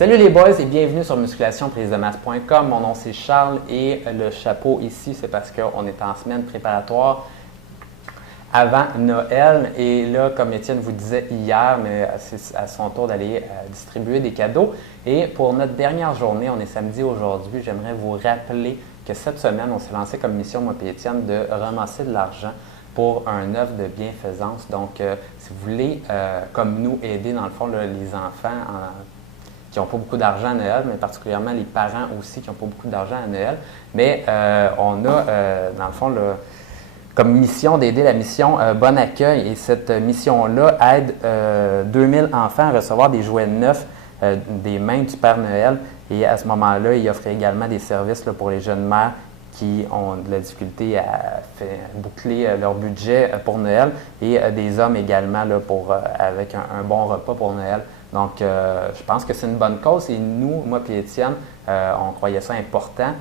Salut les boys et bienvenue sur musculationprisemasse.com. Mon nom c'est Charles et le chapeau ici c'est parce qu'on est en semaine préparatoire avant Noël. Et là, comme Étienne vous disait hier, mais c'est à son tour d'aller distribuer des cadeaux. Et pour notre dernière journée, on est samedi aujourd'hui, j'aimerais vous rappeler que cette semaine, on s'est lancé comme mission, moi et Étienne, de ramasser de l'argent pour un œuvre de bienfaisance. Donc, si vous voulez, comme nous, aider dans le fond les enfants qui n'ont pas beaucoup d'argent à Noël, mais particulièrement les parents aussi qui n'ont pas beaucoup d'argent à Noël. Mais on a, dans le fond, comme mission d'aider la mission Bon Accueil. Et cette mission-là aide 2000 enfants à recevoir des jouets neufs des mains du Père Noël. Et à ce moment-là, il offre également des services là, pour les jeunes mères qui ont de la difficulté à boucler leur budget pour Noël et des hommes également là, avec un bon repas pour Noël. Donc, je pense que c'est une bonne cause et nous, moi et Étienne, on croyait ça important.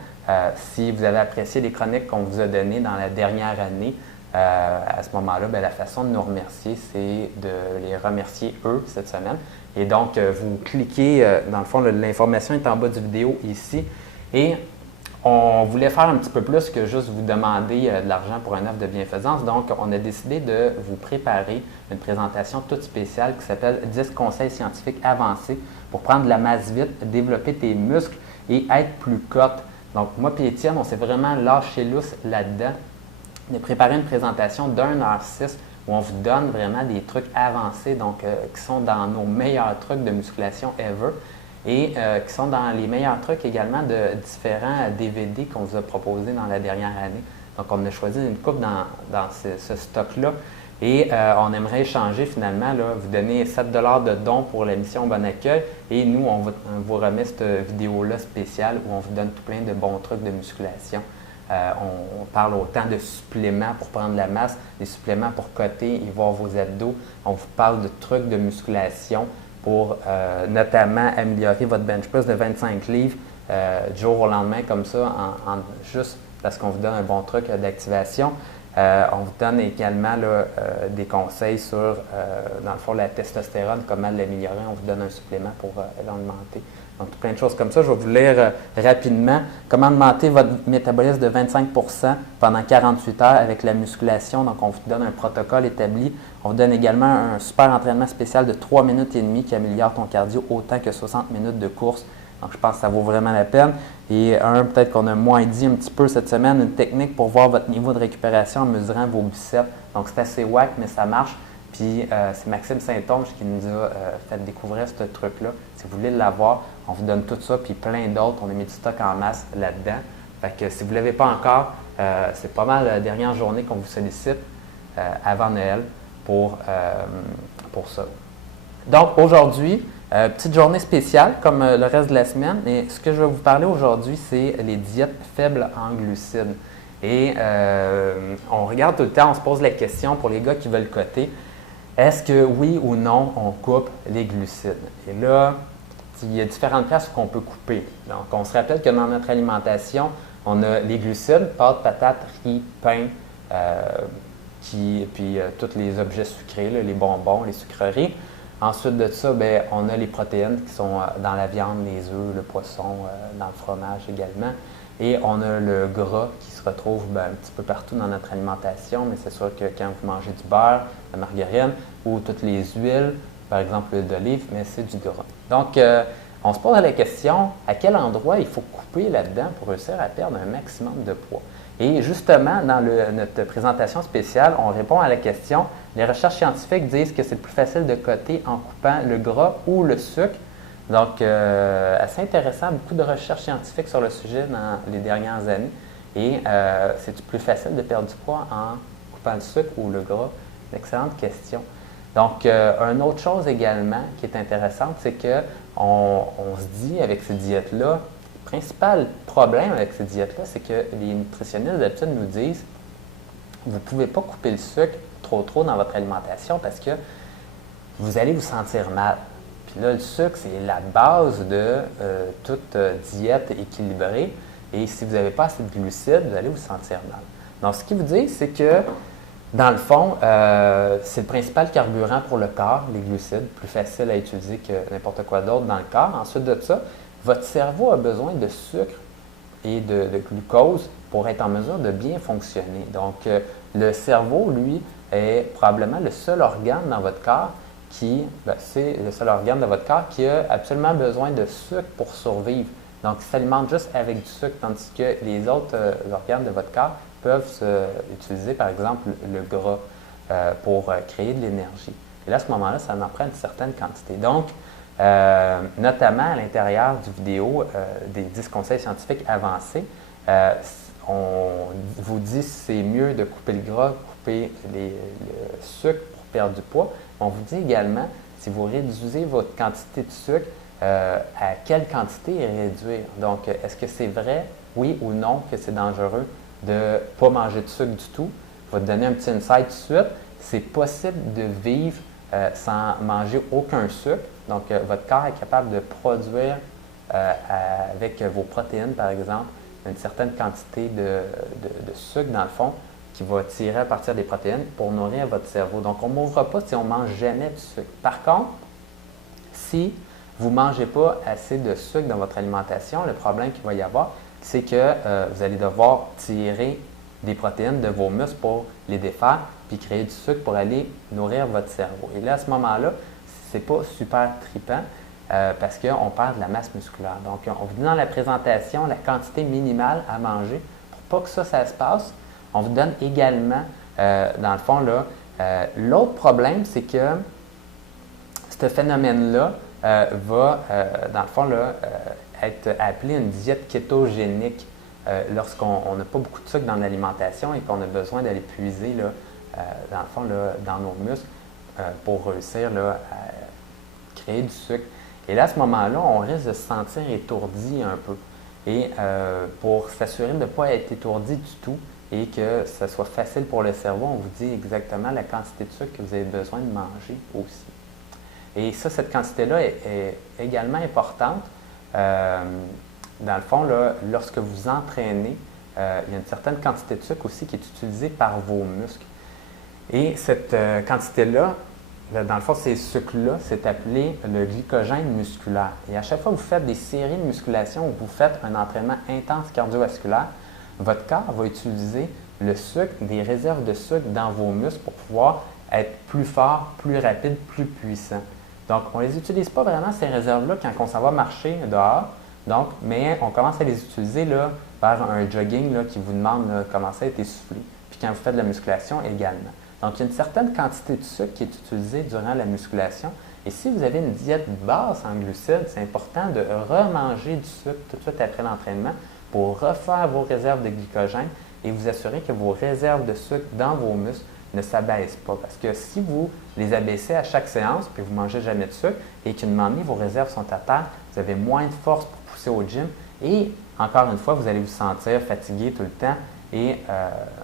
Si vous avez apprécié les chroniques qu'on vous a données dans la dernière année, à ce moment-là, bien, la façon de nous remercier, c'est de les remercier eux cette semaine. Et donc, vous cliquez, dans le fond, l'information est en bas du vidéo ici. Et on voulait faire un petit peu plus que juste vous demander de l'argent pour un œuvre de bienfaisance. Donc, on a décidé de vous préparer une présentation toute spéciale qui s'appelle 10 conseils scientifiques avancés pour prendre de la masse vite, développer tes muscles et être plus cote. Donc, moi et Étienne, on s'est vraiment lâché lousse là-dedans de préparer une présentation d'1h06 où on vous donne vraiment des trucs avancés, donc qui sont dans nos meilleurs trucs de musculation ever. Et qui sont dans les meilleurs trucs également de différents DVD qu'on vous a proposés dans la dernière année. Donc, on a choisi une coupe dans ce stock-là et on aimerait échanger finalement, là, vous donner 7 $ de dons pour la mission Bon Accueil et nous, on vous remet cette vidéo-là spéciale où on vous donne tout plein de bons trucs de musculation. On parle autant de suppléments pour prendre la masse, des suppléments pour coter et voir vos abdos. On vous parle de trucs de musculation pour notamment améliorer votre bench press de 25 livres du jour au lendemain comme ça, juste parce qu'on vous donne un bon truc d'activation. On vous donne également là, des conseils sur, dans le fond, la testostérone, comment l'améliorer. On vous donne un supplément pour l'augmenter. Donc, plein de choses comme ça. Je vais vous lire rapidement. Comment augmenter votre métabolisme de 25 % pendant 48 heures avec la musculation. Donc, on vous donne un protocole établi. On vous donne également un super entraînement spécial de 3 minutes et demie qui améliore ton cardio autant que 60 minutes de course. Donc, je pense que ça vaut vraiment la peine. Et peut-être qu'on a moins dit un petit peu cette semaine, une technique pour voir votre niveau de récupération en mesurant vos biceps. Donc, c'est assez wack, mais ça marche. Puis, c'est Maxime Saint-Onge qui nous a fait découvrir ce truc-là. Si vous voulez l'avoir, on vous donne tout ça, puis plein d'autres. On a mis du stock en masse là-dedans. Fait que si vous ne l'avez pas encore, c'est pas mal la dernière journée qu'on vous sollicite avant Noël pour ça. Donc, aujourd'hui, petite journée spéciale comme le reste de la semaine. Et ce que je vais vous parler aujourd'hui, c'est les diètes faibles en glucides. Et on regarde tout le temps, on se pose la question pour les gars qui veulent coter. Est-ce que oui ou non, on coupe les glucides? Et là, il y a différentes places qu'on peut couper. Donc, on se rappelle que dans notre alimentation, on a les glucides, pâtes, patates, riz, pain, puis tous les objets sucrés, là, les bonbons, les sucreries. Ensuite de ça, bien, on a les protéines qui sont dans la viande, les œufs, le poisson, dans le fromage également. Et on a le gras qui se retrouve un petit peu partout dans notre alimentation, mais c'est sûr que quand vous mangez du beurre, de la margarine ou toutes les huiles, par exemple l'huile d'olive, mais c'est du gras. Donc, on se pose la question, à quel endroit il faut couper là-dedans pour réussir à perdre un maximum de poids? Et justement, dans notre présentation spéciale, on répond à la question, les recherches scientifiques disent que c'est plus facile de coter en coupant le gras ou le sucre. Donc, assez intéressant, beaucoup de recherches scientifiques sur le sujet dans les dernières années. Et c'est plus facile de perdre du poids en coupant le sucre ou le gras? Une excellente question. Donc, une autre chose également qui est intéressante, c'est qu'on se dit avec ces diètes-là, le principal problème avec ces diètes-là, c'est que les nutritionnistes d'habitude nous disent vous ne pouvez pas couper le sucre trop dans votre alimentation parce que vous allez vous sentir mal. Puis là, le sucre, c'est la base de toute diète équilibrée. Et si vous n'avez pas assez de glucides, vous allez vous sentir mal. Donc, ce qu'ils vous disent, c'est que Dans le fond, c'est le principal carburant pour le corps, les glucides, plus facile à utiliser que n'importe quoi d'autre dans le corps. Ensuite de ça, votre cerveau a besoin de sucre et de glucose pour être en mesure de bien fonctionner. Donc, le cerveau, lui, est probablement le seul organe dans votre corps c'est le seul organe de votre corps qui a absolument besoin de sucre pour survivre. Donc, il s'alimente juste avec du sucre, tandis que les autres organes de votre corps peuvent utiliser, par exemple, le gras pour créer de l'énergie. Et là, à ce moment-là, ça en prend une certaine quantité. Donc, notamment à l'intérieur du vidéo des 10 conseils scientifiques avancés, on vous dit que c'est mieux de couper le gras, couper le sucre pour perdre du poids. On vous dit également, si vous réduisez votre quantité de sucre, à quelle quantité réduire. Donc, est-ce que c'est vrai, oui ou non, que c'est dangereux de ne pas manger de sucre du tout? Je vais te donner un petit insight tout de suite. C'est possible de vivre sans manger aucun sucre. Donc, votre corps est capable de produire avec vos protéines, par exemple, une certaine quantité de sucre, dans le fond, qui va tirer à partir des protéines pour nourrir votre cerveau. Donc, on ne mourra pas si on ne mange jamais du sucre. Par contre, si vous ne mangez pas assez de sucre dans votre alimentation, le problème qu'il va y avoir, c'est que vous allez devoir tirer des protéines de vos muscles pour les défaire, puis créer du sucre pour aller nourrir votre cerveau. Et là, à ce moment-là, ce n'est pas super trippant parce qu'on perd de la masse musculaire. Donc, on vous dit dans la présentation la quantité minimale à manger. Pour pas que ça se passe, on vous donne également, dans le fond, l'autre problème, c'est que ce phénomène-là va, dans le fond, être appelé une diète kétogénique lorsqu'on n'a pas beaucoup de sucre dans l'alimentation et qu'on a besoin d'aller puiser, dans le fond, dans nos muscles pour réussir à créer du sucre. Et là, à ce moment-là, on risque de se sentir étourdi un peu. Et pour s'assurer de ne pas être étourdi du tout et que ce soit facile pour le cerveau, on vous dit exactement la quantité de sucre que vous avez besoin de manger aussi. Et ça, cette quantité-là est également importante. Dans le fond, lorsque vous entraînez, il y a une certaine quantité de sucre aussi qui est utilisée par vos muscles. Et cette quantité-là, dans le fond, ces sucres-là, c'est appelé le glycogène musculaire. Et à chaque fois que vous faites des séries de musculation ou que vous faites un entraînement intense cardiovasculaire, votre corps va utiliser le sucre, des réserves de sucre dans vos muscles pour pouvoir être plus fort, plus rapide, plus puissant. Donc, on ne les utilise pas vraiment, ces réserves-là, quand on s'en va marcher dehors. Donc, mais on commence à les utiliser vers un jogging qui vous demande de commencer à être essoufflé. Puis quand vous faites de la musculation également. Donc, il y a une certaine quantité de sucre qui est utilisée durant la musculation. Et si vous avez une diète basse en glucides, c'est important de remanger du sucre tout de suite après l'entraînement pour refaire vos réserves de glycogène et vous assurer que vos réserves de sucre dans vos muscles ne s'abaissent pas. Parce que si vous les abaissez à chaque séance, puis vous ne mangez jamais de sucre, et qu'une moment donné, vos réserves sont à terre, vous avez moins de force pour pousser au gym, et encore une fois, vous allez vous sentir fatigué tout le temps, et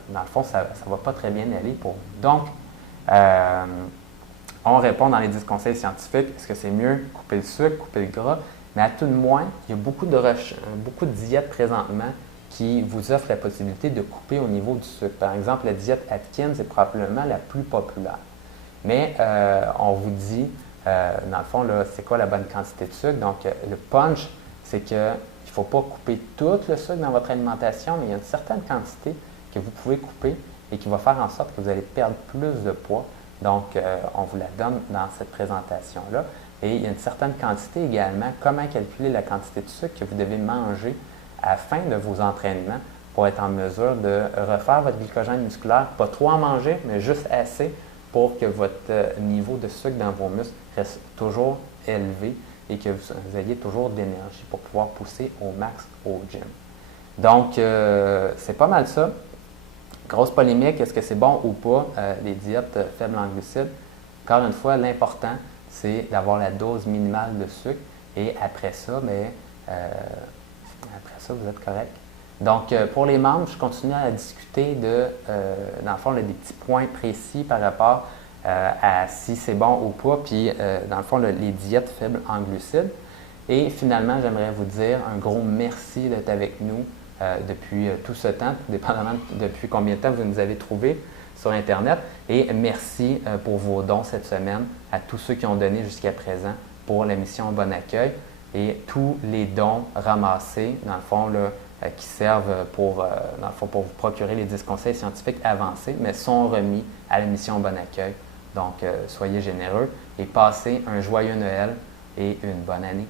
dans le fond, ça ne va pas très bien aller pour vous. Donc, on répond dans les 10 conseils scientifiques, est-ce que c'est mieux couper le sucre, couper le gras? Mais à tout de moins, il y a beaucoup de diètes présentement qui vous offrent la possibilité de couper au niveau du sucre. Par exemple, la diète Atkins est probablement la plus populaire. Mais on vous dit, dans le fond, c'est quoi la bonne quantité de sucre? Donc, le punch, c'est qu'il ne faut pas couper tout le sucre dans votre alimentation, mais il y a une certaine quantité que vous pouvez couper et qui va faire en sorte que vous allez perdre plus de poids. Donc, on vous la donne dans cette présentation-là. Et il y a une certaine quantité également, comment calculer la quantité de sucre que vous devez manger à la fin de vos entraînements pour être en mesure de refaire votre glycogène musculaire, pas trop en manger, mais juste assez pour que votre niveau de sucre dans vos muscles reste toujours élevé et que vous ayez toujours de l'énergie pour pouvoir pousser au max au gym. Donc, c'est pas mal ça. Grosse polémique, est-ce que c'est bon ou pas, les diètes faibles en glucides? Encore une fois, l'important, c'est d'avoir la dose minimale de sucre et après ça, vous êtes correct. Donc, pour les membres, je continue à discuter dans le fond, des petits points précis par rapport à si c'est bon ou pas, puis dans le fond, les diètes faibles en glucides. Et finalement, j'aimerais vous dire un gros merci d'être avec nous depuis tout ce temps, dépendamment depuis combien de temps vous nous avez trouvés. sur Internet. Et merci pour vos dons cette semaine à tous ceux qui ont donné jusqu'à présent pour la mission Bon Accueil. Et tous les dons ramassés, dans le fond, là, qui servent pour vous procurer les 10 conseils scientifiques avancés, mais sont remis à la mission Bon Accueil. Donc, soyez généreux et passez un joyeux Noël et une bonne année.